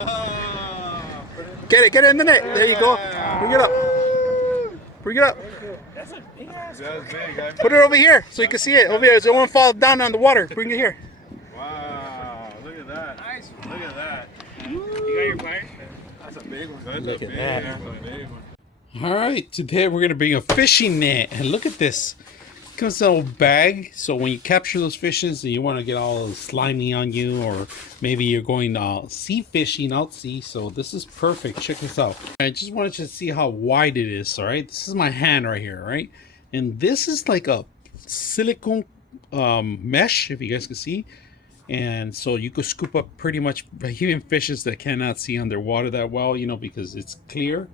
Get it in the net. There you go. Bring it up. Bring it up. That's a big ass. That's big. Put it over here so you can see it. Over here. So it won't fall down on the water. Bring it here. Wow. Look at that. Nice. Look at that. You got your pliers? That's a big one. That's Look a at big, that. That's a big one. All right. Today we're going to bring a fishing net. And look at this. It comes in a little bag. So when you capture those fishes and you want to get all slimy on you, or maybe you're going sea fishing out sea. So this is perfect. Check this out. I just wanted you to see how wide it is. All right. This is my hand right here. Right. And this is like a silicone mesh, if you guys can see. And so you could scoop up pretty much even fishes that cannot see underwater that well, you know, because it's clear.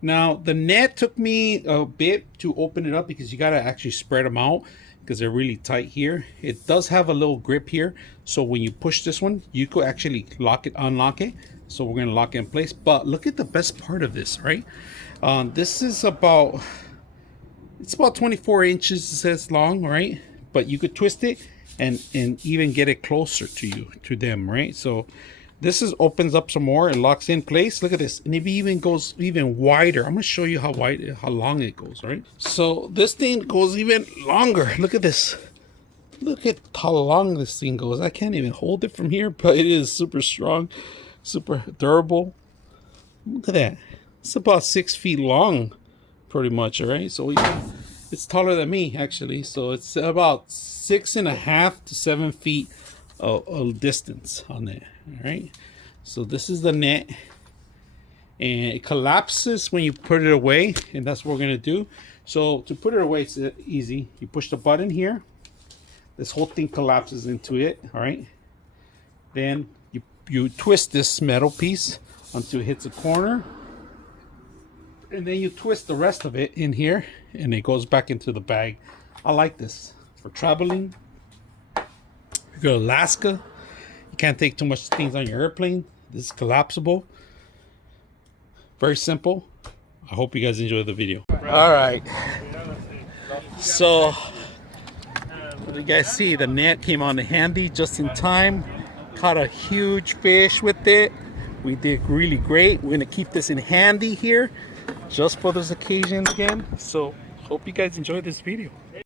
Now the net took me a bit to open it up because you got to actually spread them out because they're really tight here. It does have a little grip here, so when you push this one you could actually lock it, unlock it. So we're going to lock it in place. But look at the best part of this, right? This is about, it's about 24 inches, it says long, right? But you could twist it and even get it closer to you, to them, right? So this opens up some more and locks in place. Look at this, and it even goes even wider. I'm gonna show you how wide, how long it goes, right? So this thing goes even longer. Look at this. Look at how long this thing goes. I can't even hold it from here, but it is super strong, super durable. Look at that. It's about 6 feet long, pretty much, all right? So it's taller than me, actually. So it's about 6.5 to 7 feet of distance on it. All right, so this is the net, and it collapses when you put it away, and that's what we're gonna do. So to put it away, it's easy. You push the button here, this whole thing collapses into it. All right, then you twist this metal piece until it hits a corner, and then you twist the rest of it in here, and it goes back into the bag. I like this for traveling. You go to Alaska, you can't take too much things on your airplane. This is collapsible. Very simple. I hope you guys enjoy the video. All right. So, you guys see the net came on handy just in time. Caught a huge fish with it. We did really great. We're gonna keep this in handy here just for this occasion again. So, hope you guys enjoy this video.